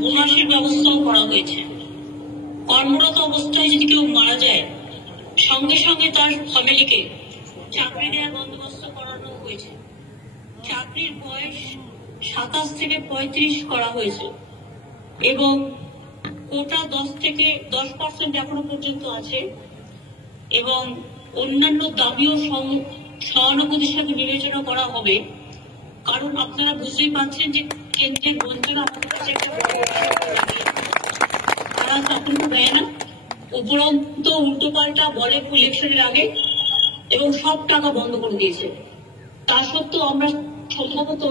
বোনাসের ব্যবস্থাও করা হয়েছে। কর্মরত অবস্থায় যদি কেউ মারা যায়, সঙ্গে সঙ্গে তার ফ্যামিলিকে চাকরি দেওয়ার বন্দোবস্ত করানো হয়েছে। চাকরির বয়স 27 থেকে 35 করা হয়েছে এবং কোটা 10% এখনো পর্যন্ত আছে এবং অন্যান্য দাবিও সহানুভূতির সাথে বিবেচনা করা হবে। কারণ আপনারা বুঝতেই পারছেন যে কেন্দ্রের বঞ্চনা আমাদের কাছে একটা বড় তারা চাকরি দেয় না, উপরন্ত উল্টো পাল্টা বলে ইলেকশনের আগে এবং সব টাকা বন্ধ করে দিয়েছে। তা সত্ত্বেও আমরা সম্ভবত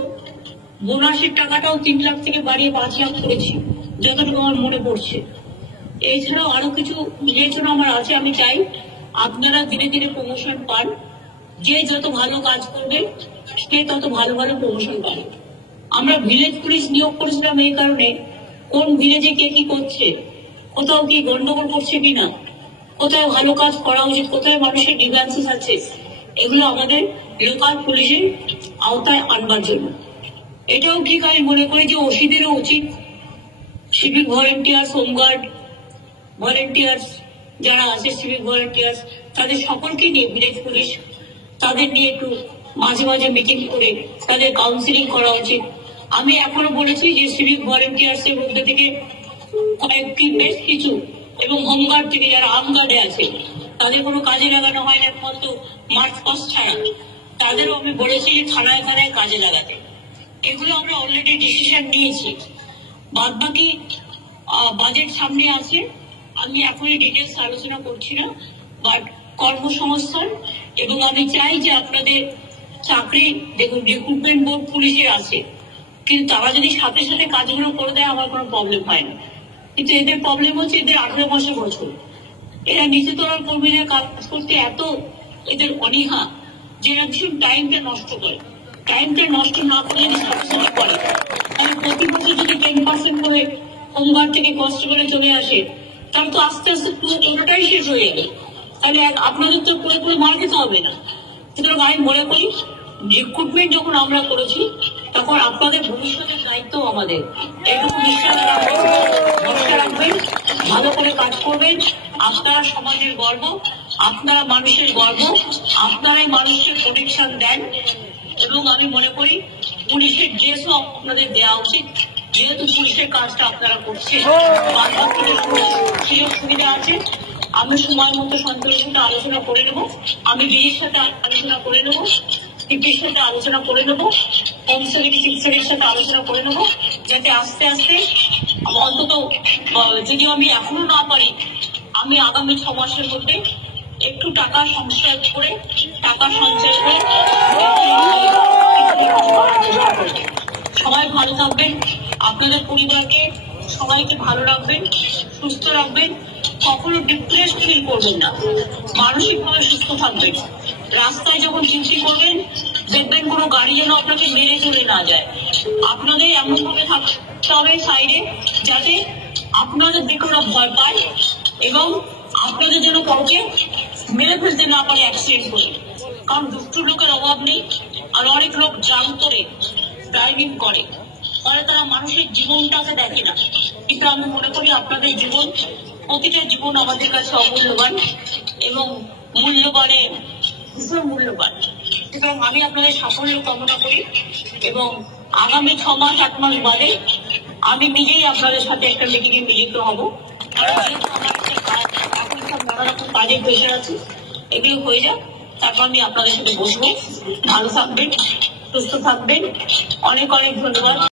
বোনাসের টাকাটাও 3 লাখ থেকে বাড়িয়ে 5 লাখ করেছি, যতটুকু আমার মনে পড়ছে। এছাড়াও আরো কিছু বিবেচনা আমার আছে। আমি চাই আপনারা ধীরে ধীরে প্রমোশন পান। যে যত ভালো কাজ করবে সে তত ভালো ভালো প্রমোশন পাবে। আমরা ভিলেজ পুলিশ নিয়োগ করেছিলাম এই কারণে, কোন ভিলেজে কে কি করছে, কোথাও কি গন্ডগোল করছে কিনা, কোথায় ভালো কাজ করা উচিত, কোথায় মানুষের ডিভান্সেস আছে, এগুলো আমাদের লোকাল পুলিশের আওতায় আনবার জন্য। এটাও ঠিক আমি মনে করি যে ওসিদেরও উচিত সিভিক ভলেন্টিয়ার্স, হোমগার্ড ভলেন্টিয়ার্স যারা আছে, সিভিক ভলেন্টিয়ার্স, তাদের সকলকে নিয়ে ভিলেজ পুলিশ তাদের নিয়ে একটু মাঝে মাঝে মিটিং করে তাদের কাউন্সিলিং করা উচিত। আমি এখনো বলেছি যে সিভিক ভলেন্টিয়ার্স এর মধ্যে থেকে কয়েকটি বেশ কিছু এবং হোমগার্ড থেকে যারা আর্মগার্ডে আছে তাদের কোনো কাজে লাগানো হয় না একমাত্র মার্চ পাস ছাড়া, তাদেরও আমি বলেছি যে থানায় থানায় কাজে লাগাতে। এগুলো আমরা অলরেডি ডিসিশন নিয়েছি। বাদ বাকি বাজেট সামনে আছে, আমি এখনই ডিটেলস আলোচনা করছি না, বাট কর্মসংস্থান এবং আমি চাই যে আপনাদের চাকরি দেখুন, রিক্রুটমেন্ট বোর্ড পুলিশের আছে, কিন্তু তারা যদি সাথে সাথে কাজগুলো করে দেয় আমার কোনো প্রবলেম হয় না। কিন্তু এদের প্রবলেম হচ্ছে এদের 18 মাসের বছর, এরা নিচে তলার কর্মীরা কাজ করতে এত এদের অনীহা যে এরা ভীষণ টাইমটা নষ্ট করে। টাইমটা নষ্ট না করে যদি সাথে সাথে করে, তাহলে প্রতি বছর যদি 10% করে হোমগার্ড থেকে কষ্ট করে চলে আসে, তাহলে তো আস্তে আস্তে পুরো কোটাটাই শেষ হয়ে যাবে। তাহলে আপনাদের তো পুরোপুরি মার খেতে হবে না। সুতরাং আমি মনে করি রিক্রুটমেন্ট যখন আমরা করেছি তখন আপনাদের ভবিষ্যতের দায়িত্ব আমাদের, এটুকু বিশ্বাস রাখবেন, ভালো করে কাজ করবেন। আপনারা সমাজের গর্ব, আপনারা মানুষের গর্ব, আপনারাই মানুষকে প্রোটেকশন দেন এবং আমি মনে করি পুলিশের ড্রেসও আপনাদের দেওয়া উচিত, যেহেতু পুলিশের কাজটা আপনারা করছেন। সুবিধা আছে, আমি সময় মতো সন্তোষের সাথে আলোচনা করে নেব, আমি বিজির সাথে আলোচনা করে নেব, সিপির সাথে আলোচনা করে নেব, হোম সেক্রেটারি চিফের সাথে আলোচনা করে নেব, যাতে আস্তে আস্তে অন্তত যদি আমি এখনো না পারি, আমি আগামী 6 মাসের মধ্যে একটু টাকা সঞ্চয় করে সবাই ভালো থাকবেন, আপনাদের পরিবারকে সবাইকে ভালো রাখবেন, সুস্থ রাখবেন, কখনো ডিপ্রেস ফিল করবেন না, মানসিকভাবে সুস্থ থাকবেন। রাস্তায় যখন ডিউটি করবেন দেখবেন কোনো গাড়ি যেন আপনাকে মেরে চলে না যায়। আপনাদের এমন ভাবে থাকতে হবে সাইডে যাতে আপনাদের দিকে ওরা ভয় পায় এবং আপনাদের যেন কাউকে মেরে ফেলতে না পারে অ্যাক্সিডেন্ট করে। কারণ দুষ্ট লোকের অভাব নেই, আর অনেক লোক জাম করে ড্রাইভিং করে, ফলে তারা মানুষের জীবনটাকে দেখে না। কিন্তু আমি মনে করি আপনাদের জীবন, প্রতিটা জীবন আমাদের কাছে অমূল্যবান এবং মূল্যবানে ভীষণ মূল্যবান। সুতরাং আমি আপনাদের সাফল্য কামনা করি এবং আগামী 6 মাস 8 মাস বাদে আমি নিজেই আপনাদের সাথে একটা মিটিংয়ে মিলিত হব। এখন সব নানা রকম কাজের প্রেশার আছে, এগুলো হয়ে যাক, তারপর আমি আপনাদের সাথে বসবো। ভালো থাকবেন, সুস্থ থাকবেন, অনেক অনেক ধন্যবাদ।